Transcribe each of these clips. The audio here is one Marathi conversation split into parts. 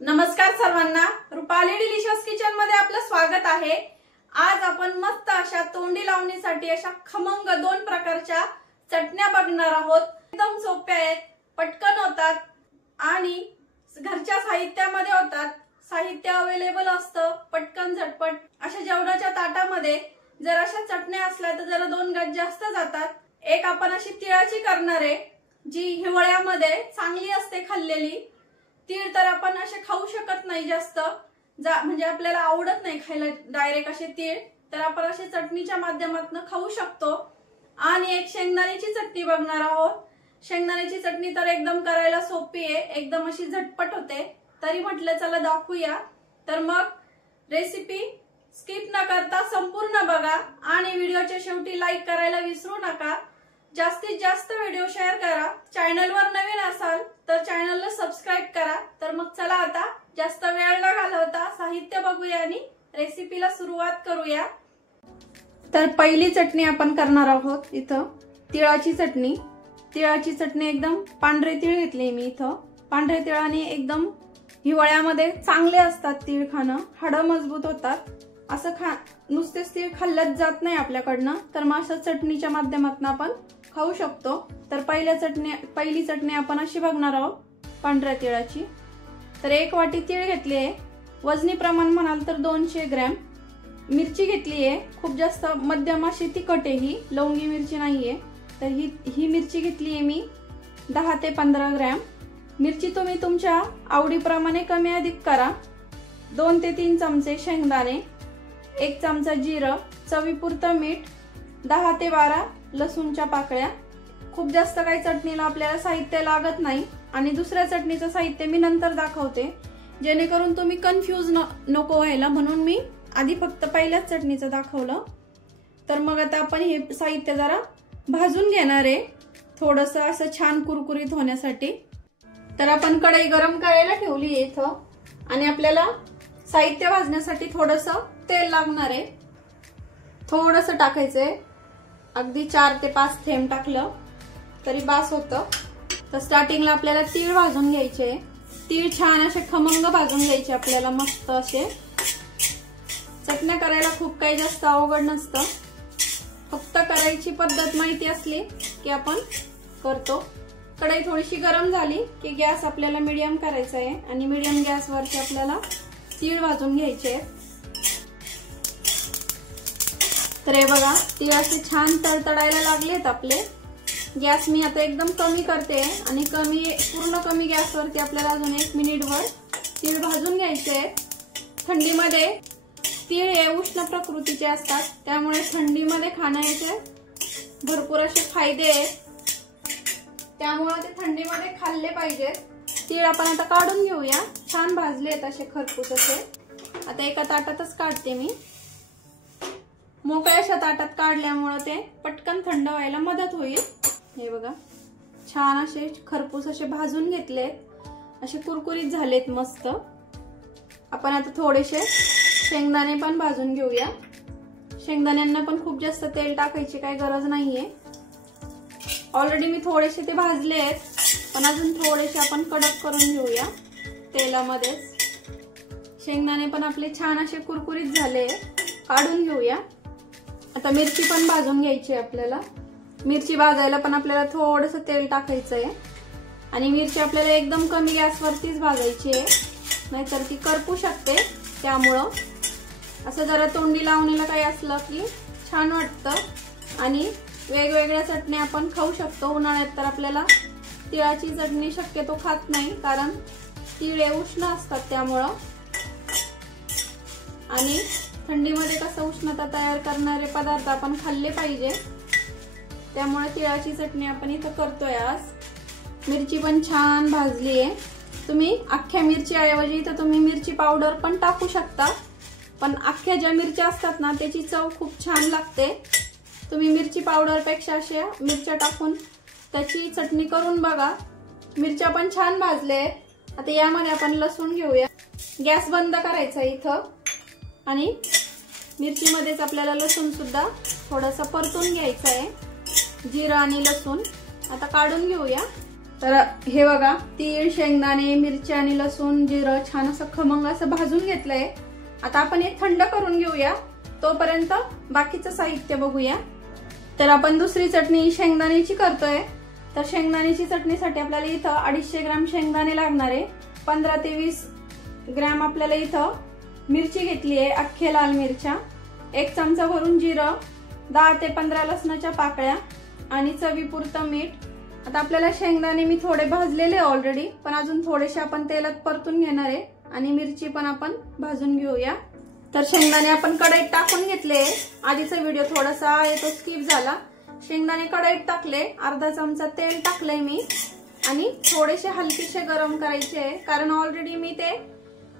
नमस्कार सर्वांना, रुपाली डिलिशियस किचन मध्ये आपलं स्वागत आहे। आज आपण मस्त अशा तोंडी लावणीसाठी अशा खमंग दोन प्रकारच्या चटण्या बघणार आहोत। एकदम सोप्या आहेत, पटकन होतात आणि घरच्या साहित्यामध्ये होतात। साहित्य अवेलेबल असतं, पटकन झटपट। अशा जेवणाच्या ताटामध्ये जर अशा चटण्या असल्या तर जरा दोन गज जास्त जातात। एक आपण अशी तिळाची करणार आहे, जी हिवाळ्यामध्ये चांगली असते खाल्लेली। तीळ तर आपण असे खाऊ शकत नाही जास्त, म्हणजे आपल्याला आवडत नाही खायला डायरेक्ट असे तीळ, तर आपण असे चटणीच्या माध्यमातून खाऊ शकतो। आणि एक शेंगदाण्याची चटणी बघणार आहोत। शेंगदाण्याची चटणी तर एकदम करायला सोपी आहे, एकदम अशी झटपट होते। तरी म्हटलं चला दाखवूया। तर मग रेसिपी स्किप न करता संपूर्ण बघा आणि व्हिडिओच्या शेवटी लाईक करायला विसरू नका। जास्तीत जास्त व्हिडिओ शेअर करा। चॅनलवर नवीन असाल तर चॅनलला सबस्क्राइब करा। तर मग चला आता जास्त वेळ न घालवता साहित्य बघूया आणि रेसिपीला सुरुवात करूया। तर पहिली चटणी आपण करणार आहोत इथं तिळाची चटणी। तिळाची चटणी एकदम पांढरे तीळ घेतले मी इथं। पांढरे तिळाने एकदम हिवाळ्यामध्ये चांगले असतात तीळ खाणं, हाडं मजबूत होतात। असं नुसतेच तीळ खाल्लंच जात नाही आपल्याकडनं, तर मग असं चटणीच्या माध्यमातून आपण खाऊ शकतो। तर पहिली चटणी आपण अशी बघणार आहोत पांढऱ्या तिळाची। तर एक वाटी तीळ घेतली आहे, वजनी प्रमाण म्हणाल तर 200 ग्रॅम। मिरची घेतली आहे, खूप जास्त मध्यम अशी तिखट आहे ही, लवंगी मिरची नाहीये। तर ही मिरची घेतली आहे मी 10 ते 15 ग्रॅम। मिरची तुम्ही तुमच्या आवडीप्रमाणे कमी अधिक करा। 2 ते 3 चमचे शेंगदाणे, 1 चमचा जिरं, चवीपुरतं मीठ, 10 ते 12 लसूणच्या पाकळ्या। खूप जास्त काही चटणीला आपल्याला साहित्य लागत नाही आणि दुसऱ्या चटणीचं साहित्य मी नंतर दाखवते, जेणेकरून तुम्ही कन्फ्यूज नको व्हायला, म्हणून मी आधी फक्त पहिल्याच चटणीचं दाखवलं। तर मग आता आपण हे साहित्य जरा भाजून घेणार आहे, थोडंसं असं छान कुरकुरीत होण्यासाठी। तर आपण कढई गरम करायला ठेवली आहे इथं आणि आपल्याला साहित्य भाजण्यासाठी थोडंसं तेल लागणार आहे। थोडंसं टाकायचंय, अगदी 4 ते 5 थेंब टाकलं तरी बास होतं। तर स्टार्टिंगला आपल्याला तीळ भाजून घ्यायचे। तीळ छान असे खमंग भाजून घ्यायचे आपल्याला, मस्त असे। चटण्या करायला खूप काही जास्त अवघड नसतं, फक्त करायची पद्धत माहिती असली की आपण करतो। कढई थोडीशी गरम झाली की गॅस आपल्याला मीडियम करायचा आहे आणि मीडियम गॅसवरती आपल्याला तीळ भाजून घ्यायचे। तर हे बघा, तीळ असे छान तडतडायला लागलेत आपले। गॅस मी आता एकदम कमी करते आणि पूर्ण कमी गॅसवरती आपल्याला अजून 1 मिनिटभर तीळ भाजून घ्यायचे। थंडीमध्ये तीळ हे उष्ण प्रकृतीचे असतात, त्यामुळे थंडीमध्ये खाण्याचे भरपूर असे फायदे आहेत, त्यामुळे ते थंडीमध्ये खाल्ले पाहिजे। तीळ आपण आता काढून घेऊया, छान भाजलेत असे खरपूस असे। आता एका ताटातच काढते मी, मोकळ्या अशा ताटात काढल्यामुळे ते पटकन थंड व्हायला मदत होईल। हे बघा, छान असे खरपूस असे भाजून घेतलेत, असे कुरकुरीत झालेत मस्त। आपण आता थोडेसे शेंगदाणे पण भाजून घेऊया। शेंगदाण्यांना पण खूप जास्त तेल टाकायची काही गरज नाहीये, ऑलरेडी मी थोडेसे ते भाजलेत, पण अजून थोडेसे आपण कडक करून घेऊया तेलामध्येच। शेंगदाणे पण आपले छान असे कुरकुरीत झाले, काढून घेऊया। आता मिरची पण भाजून घ्यायची आपल्याला। मिरची भाजायला पण आपल्याला थोडंसं तेल टाकायचं आहे आणि मिरची आपल्याला एकदम कमी गॅसवरतीच भाजायची आहे, नाहीतर ती करपू शकते। त्यामुळं असं जरा तोंडी लावणीला काही असलं की छान वाटतं आणि वेगवेगळ्या चटण्या आपण खाऊ शकतो। उन्हाळ्यात तर आपल्याला तिळाची चटणी शक्यतो खात नाही, कारण तिळ उष्ण असतात त्यामुळं, आणि थंडीमध्ये कसं उष्णता तयार करणारे पदार्थ आपण खाल्ले पाहिजे, त्यामुळे तिळाची चटणी आपण इथं करतोय आज। मिरची पण छान भाजली आहे। तुम्ही अख्ख्या मिरची ऐवजी इथं तुम्ही मिरची पावडर पण टाकू शकता, पण अख्ख्या ज्या मिरच्या असतात ना त्याची चव खूप छान लागते। तुम्ही मिरची पावडर पेक्षा अशा मिरच्या टाकून त्याची चटणी करून बघा। मिरच्या पण छान भाजले। आता यामध्ये आपण लसूण घेऊया। गॅस बंद करायचा इथं आणि मिरचीमध्येच आपल्याला लसूण सुद्धा थोडासा परतून घ्यायचा आहे। जिरं आणि लसूण आता काढून घेऊया। तर हे बघा, तीळ, शेंगदाणे, मिरची आणि लसूण, जिरं छान असं खमंग असं भाजून घेतलंय. आता आपण हे थंड करून घेऊया. तोपर्यंत बाकीचं साहित्य बघूया. तर आपण दुसरी चटणी शेंगदाण्याची करतोय. तर शेंगदाण्याची चटणीसाठी आपल्याला इथं 250 ग्रॅम शेंगदाणे लागणार आहे. 15 ते 20 ग्रॅम आपल्याला इथं मिरची घेतली आहे, अख्खे लाल मिरच्या, 1 चमचा भरून जिरं, 10 ते 15 लसणाच्या पाकळ्या आणि चवीपुरतं मीठ. आता आपल्याला शेंगदाणे मी थोडे भाजलेले ऑलरेडी, पण अजून थोडेसे आपण तेलात परतून घेणार आहे आणि मिरची पण आपण भाजून घेऊया. तर शेंगदाणे आपण कढईत टाकून घेतले. आधीचा व्हिडिओ थोडासा आहे तो स्किप झाला. शेंगदाणे कढईत टाकले, अर्धा चमचा तेल टाकलंय मी आणि थोडेसे हलकेसे गरम करायचे, कारण ऑलरेडी मी ते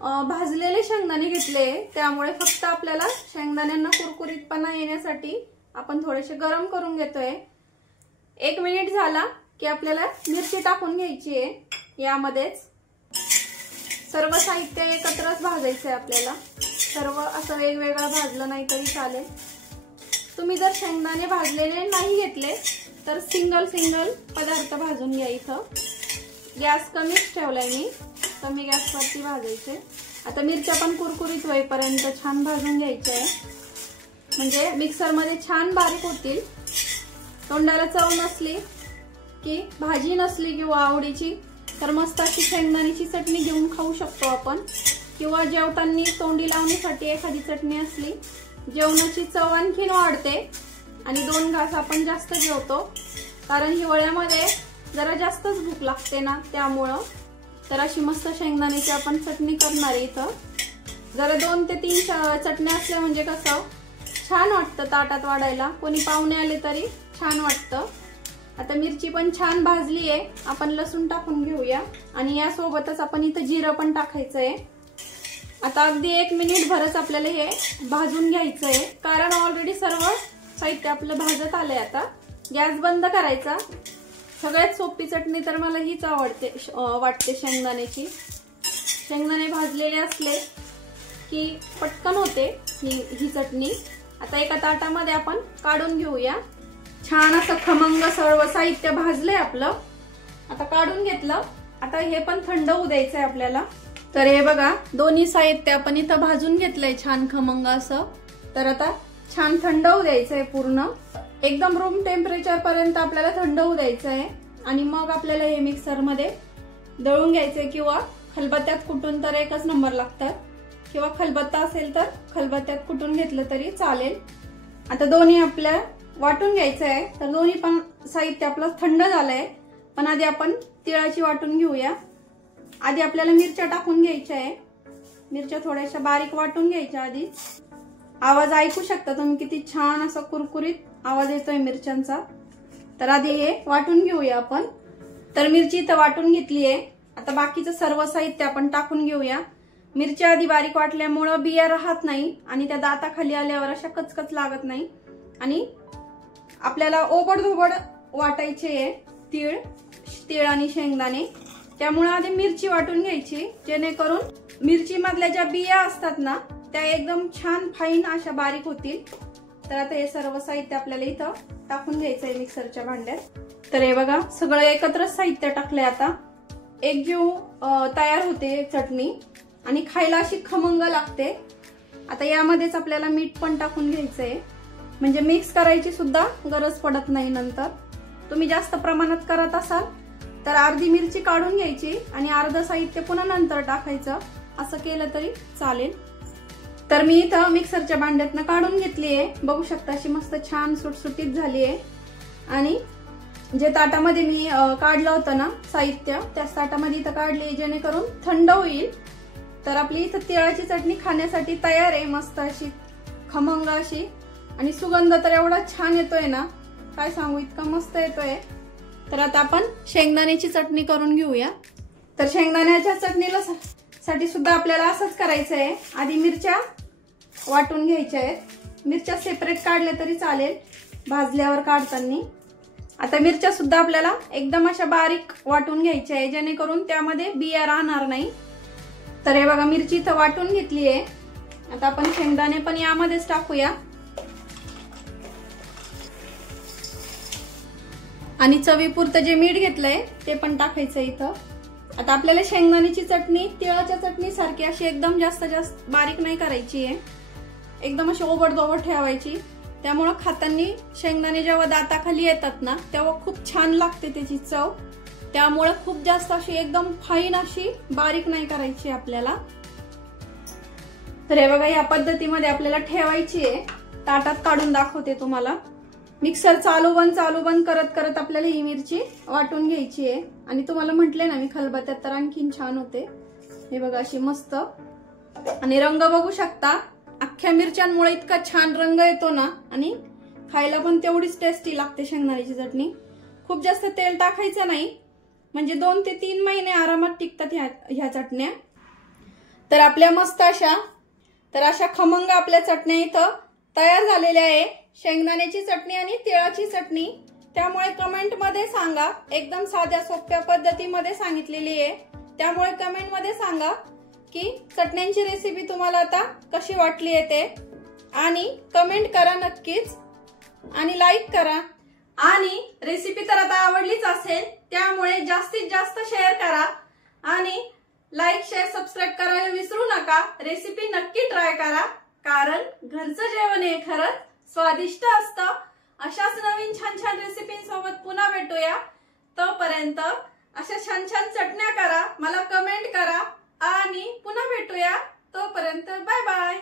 भाजलेले शेंगदाणे घेतले. त्यामुळे फक्त आपल्याला शेंगदाण्यांना कुरकुरीतपणा येण्यासाठी आपण थोडेसे गरम करून घेतोय. 1 मिनिट झाला की आपल्याला मिरची टाकून घ्यायची आहे. यामध्येच सर्व साहित्य एकत्रच भाजायचंय आपल्याला. सर्व असं वेगवेगळं भाजलं नाही तरी चालेल. तुम्ही जर शेंगदाणे भाजलेले नाही घेतले तर सिंगल पदार्थ भाजून घ्या. इथं गॅस कमीच ठेवलाय मी, कमी गॅसवरती भाजायचे. आता मिरच्या पण कुरकुरीत होईपर्यंत छान भाजून घ्यायच्या आहे, म्हणजे मिक्सरमध्ये छान बारीक होतील. तोंडाला चव नसली की, भाजी नसली किंवा आवडीची, तर मस्त अशी शेंगदाण्याची चटणी घेऊन खाऊ शकतो आपण. किंवा जेवताना तोंडी लावण्यासाठी एखादी चटणी असली, जेवणाची चव आणखीन वाढते आणि 2 घास आपण जास्त जेवतो, कारण हिवाळ्यामध्ये जरा जास्तच भूक लागते ना, त्यामुळं. तर अशी मस्त शेंगदाण्याची आपण चटणी करणार आहे. इथं जरा 2 ते 3 चटण्या असल्या म्हणजे कसं छान वाटतं ताटात वाढायला. कोणी पाहुणे आले तरी छान वाटतं. आता मिरची पण छान भाजली आहे. आपण लसूण टाकून घेऊया आणि यासोबतच आपण इथं जिरं पण टाकायचंय. आता अगदी 1 मिनिट भरच आपल्याला हे भाजून घ्यायचंय, कारण ऑलरेडी सर्व साहित्य आपलं भाजत आलंय. आता गॅस बंद करायचा. सगळ्यात सोपी चटणी तर मला हीच वाटते शेंगदाण्याची. शेंगदाणे भाजलेले असले की पटकन होते ही चटणी. आता एका ताटामध्ये आपण काढून घेऊया. छान असं खमंग सर्व साहित्य भाजलंय आपलं. आता काढून घेतलं. आता हे पण थंड होऊ द्यायचंय आपल्याला. तर हे बघा, दोन्ही साहित्य आपण इथं भाजून घेतलंय छान खमंग असं. तर आता छान थंड होऊ द्यायचंय पूर्ण, एकदम रूम टेम्परेचर पर्यंत आपल्याला थंड होऊ द्यायचंय. आणि मग आपल्याला हे मिक्सर मध्ये दळून घ्यायचंय, किंवा खलबत्त्यात कुटून तर एकच नंबर लागतात, किंवा खलबत्ता असेल तर खलबत्त्यात कुटून घेतलं तरी चालेल. आता दोन्ही आपल्या वाटून घ्यायचं आहे. तर दोन्ही पण साहित्य आपलं थंड झालंय, पण आधी आपण तिळाची वाटून घेऊया. आधी आपल्याला मिरच्या टाकून घ्यायच्या आहे. मिरच्या थोड्याशा बारीक वाटून घ्यायच्या आधी. आवाज ऐकू शकता तुम्ही, किती छान असा कुरकुरीत आवाज येतोय मिरच्यांचा. तर आधी हे वाटून घेऊया आपण. तर मिरची इथं वाटून घेतली आहे. आता बाकीचं सर्व साहित्य आपण टाकून घेऊया. मिरच्या आधी बारीक वाटल्यामुळं बिया राहत नाही आणि त्या दाताखाली आल्यावर अशा कचकच लागत नाही. आणि आपल्याला ओबडधोबड वाटायचे आहे तीळ आणि शेंगदाणे, त्यामुळे आधी मिरची वाटून घ्यायची, जेणेकरून मिरची मधल्या ज्या बिया असतात ना त्या एकदम छान फाईन अशा बारीक होतील. तर आता हे सर्व साहित्य आपल्याला इथं टाकून घ्यायचंय मिक्सरच्या भांड्यात. तर हे बघा, सगळं एकत्र साहित्य टाकलंय. आता एकजीव तयार होते चटणी आणि खायला अशी खमंग लागते. आता यामध्येच आपल्याला मीठ पण टाकून घ्यायचंय, म्हणजे मिक्स करायची सुद्धा गरज पडत नाही. नंतर तुम्ही जास्त प्रमाणात करत असाल तर अर्धी मिरची काढून घ्यायची आणि अर्ध साहित्य पुन्हा नंतर टाकायचं, असं केलं तरी चालेल. तर मी इथं मिक्सरच्या भांड्यातनं काढून घेतली आहे. बघू शकता अशी मस्त छान सुटसुटीत झाली आहे. आणि जे ताटामध्ये मी काढलं होतं ना साहित्य, त्याच ताटामध्ये इथं काढली, जेणेकरून थंड होईल. तर आपली इथं तिळाची चटणी खाण्यासाठी तयार आहे, मस्त अशी खमंग अशी. आणि सुगंध तर एवढा छान येतोय ना, काय सांगू, इतका मस्त येतोय. तर आता आपण शेंगदाण्याची चटणी करून घेऊया. तर शेंगदाण्याच्या चटणीला साठी सुद्धा आपल्याला असंच करायचं आहे. आधी मिरच्या वाटून घ्यायच्या आहेत. मिरच्या सेपरेट काढल्या तरी चालेल भाजल्यावर काढताना. आता मिरच्या सुद्धा आपल्याला एकदम अशा बारीक वाटून घ्यायच्या आहे, जेणेकरून त्यामध्ये बिया राहणार नाही. तर हे बघा, मिरची इथं वाटून घेतली आहे. आता आपण शेंगदाणे पण यामध्येच टाकूया. आणि चवीपुरतं जे मीठ घेतलंय ते पण टाकायचं इथं। आता आपल्याला शेंगदाण्याची चटणी तिळाच्या चटणी सारखी अशी एकदम जास्त बारीक नाही करायची आहे, एकदम अशी ओबडधोबड ठेवायची। त्यामुळे खाताना शेंगदाणे जेव्हा दाताखाली येतात ना तेव्हा खूप छान लागते त्याची चव। त्यामुळे खूप जास्त अशी एकदम फाईन अशी बारीक नाही करायची आपल्याला। तर हे बघा या पद्धतीमध्ये आपल्याला ठेवायची आहे। ताटात काढून दाखवते तुम्हाला। मिक्सर चालू बंद करत करत आपल्याला ही मिरची वाटून घ्यायची आहे। आणि तुम्हाला म्हटले ना मी खलबत्त्यात तर आणखीन छान होते। हे बघा अशी मस्त, आणि रंग बघू शकता, अख्ख्या मिरच्यांमुळे इतका छान रंग येतो ना, आणि खायला पण तेवढीच टेस्टी लागते शेंगदाण्याची चटणी। खूप जास्त तेल टाकायचं नाही, म्हणजे 2 ते 3 महिने आरामात टिकतात ह्या चटण्या। तर आपल्या मस्त अशा खमंग आपल्या चटण्या इथं तयार झालेल्या आहे, शेंगदाण्याची चटणी आणि तिळाची चटणी। त्यामुळे कमेंट मध्ये सांगा, एकदम साध्या सोप्या पद्धतीमध्ये सांगितलेली आहे। त्यामुळे कमेंट मध्ये सांगा की चटण्यांची रेसिपी तुम्हाला आता कशी वाटली आहे, आणि कमेंट करा नक्कीच, आणि लाईक करा। आणि रेसिपी तर आता आवडलीच असेल, त्यामुळे जास्तीत जास्त शेअर करा, आणि लाईक शेअर सबस्क्राईब करायला विसरू नका। रेसिपी नक्की ट्राय करा, कारण घरचं जेवण हे खरंच स्वादिष्ट असतं। अशाच नवीन छान रेसिपींसोबत पुन्हा भेटूया। तोपर्यंत अशा छान चटण्या करा, मला कमेंट करा, आणि पुन्हा भेटूया। तोपर्यंत बाय बाय।